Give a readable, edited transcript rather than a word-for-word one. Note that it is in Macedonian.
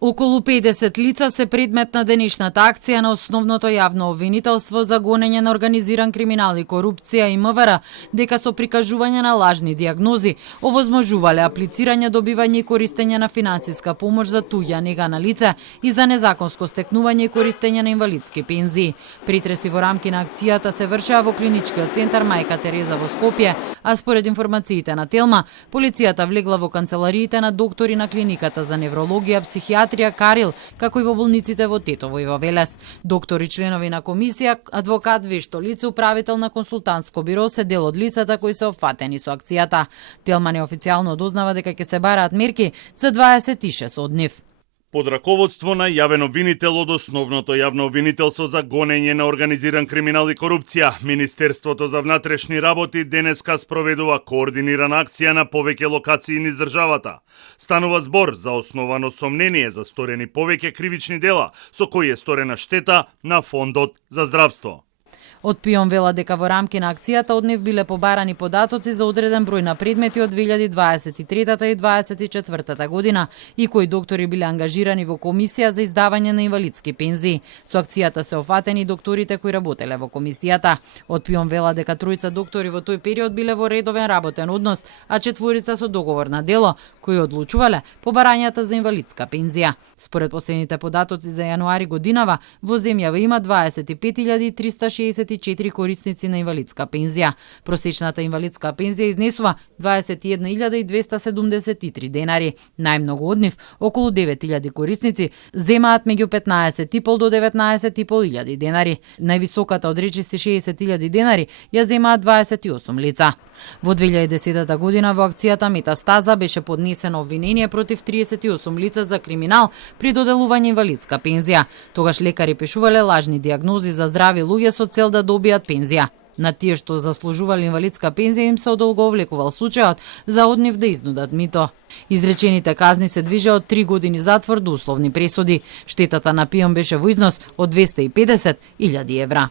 Околу 50 лица се предмет на денешната акција на основното јавно обвинителство за гонење на организиран криминал и корупција и МВР, дека со прикажување на лажни диагнози овозможувале аплицирање, добивање и користење на финансиска помош за туѓа нега на лице и за незаконско стекнување и користење на инвалидски пензии. Притреси во рамки на акцијата се вршеа во клиничкиот центар Мајка Тереза во Скопје, а според информациите на Телма, полицијата влегла во канцелариите на доктори на клиниката за неврологија, психијатрија Карил, како и во болниците во Тетово и во Велес. Доктори, членови на комисија, адвокат, вешто лице, управител на консултантско биро се дел од лицата кои се опфатени со акцијата. Телма неофицијално дознава дека ќе се бараат мерки за 26 од нив. Под раководство на јавен обвинител од основното јавно обвинителство за гонење на организиран криминал и корупција, Министерството за внатрешни работи денеска спроведува координирана акција на повеќе локации низ државата. Станува збор за основано сомнение за сторени повеќе кривични дела, со кои е сторена штета на Фондот за здравство. Од ПИОМ вела дека во рамки на акцијата од нив биле побарани податоци за одреден број на предмети од 2023 и 2024 година и кои доктори биле ангажирани во комисија за издавање на инвалидски пензии. Со акцијата се офатени докторите кои работеле во комисијата. Од ПИОМ вела дека тројца доктори во тој период биле во редовен работен однос, а четворица со договор на дело, кои одлучувале побарањата за инвалидска пензија. Според последните податоци за јануари годинава, во земјава има 25.364 корисници на инвалидска пензија. Просечната инвалидска пензија изнесува 21.273 денари. Најмногу од нив, околу 9.000 корисници, земаат меѓу 15.500 до 19.500 денари. Највисоката од речиси 60.000 денари ја земаат 28 лица. Во 2010 година во акцијата Метастаза беше поднесено обвинение против 38 лица за криминал при доделување инвалидска пензија. Тогаш лекари пишувале лажни диагнози за здрави луѓе со цел да добијат пензија. На тие што заслужувале инвалидска пензија им се одолговлекувал случајот за од нив да изнудат мито. Изречените казни се движеа од 3 години затвор до условни пресуди. Штетата на ПИОМ беше во износ од 250.000 евра.